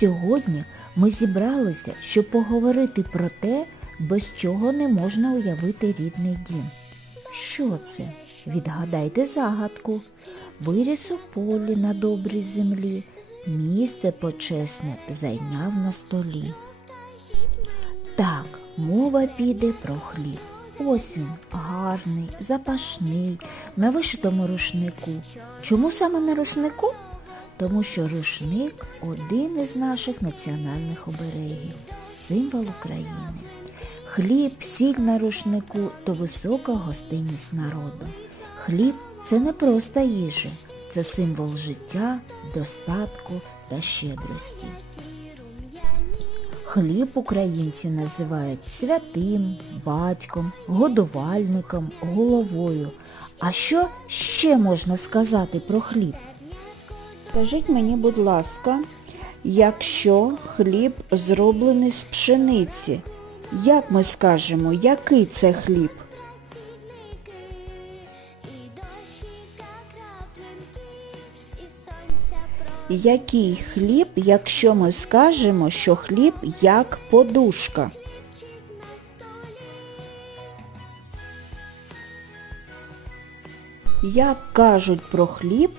Сьогодні ми зібралися, щоб поговорити про те, без чого не можна уявити рідний дім. Що це? Відгадайте загадку. Виріс у полі на добрій землі, місце почесне зайняв на столі. Так, мова піде про хліб. Ось він, гарний, запашний, на вишитому рушнику. Чому саме на рушнику? Тому що рушник один із наших національних оберегів, символ України. Хліб, сіль на рушнику то висока гостинність народу. Хліб це не просто їжа, це символ життя, достатку та щедрості. Хліб українці називають святим, батьком, годувальником, головою. А що ще можна сказати про хліб? Скажіть мені, будь ласка, якщо хліб зроблений з пшениці, як ми скажемо, який це хліб? Який хліб, якщо ми скажемо, що хліб як подушка? Як кажуть про хліб,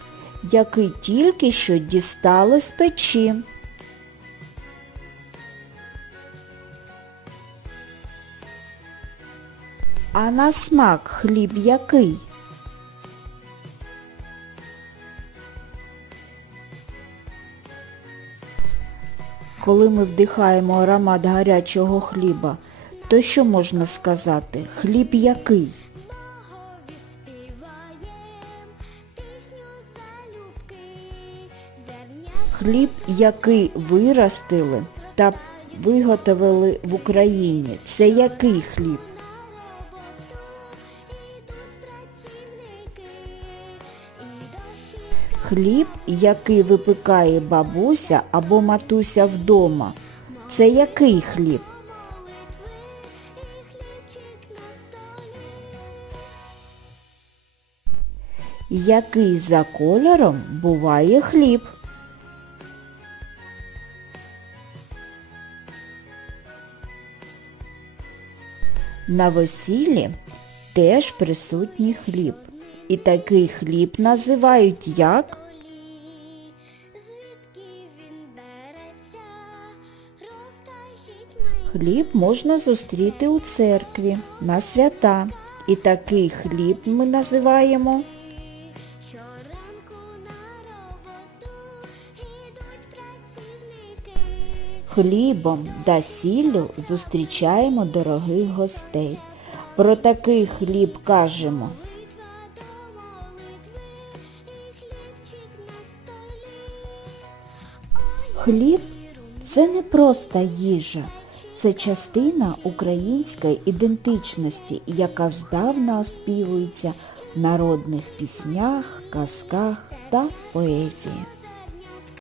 який тільки що дістали з печі? А на смак хліб який? Коли ми вдихаємо аромат гарячого хліба, то що можна сказати? Хліб який? Хліб, який виростили та виготовили в Україні. Це який хліб? Хліб, який випікає бабуся або матуся вдома. Це який хліб? Який за кольором буває хліб? На весіллі теж присутній хліб. І такий хліб називають як? Хліб можна зустріти у церкві на свята. І такий хліб ми називаємо хлібом та сіллю зустрічаємо дорогих гостей. Про такий хліб кажемо. Хліб це не просто їжа, це частина української ідентичності, яка здавна оспівується в народних піснях, казках та поезії.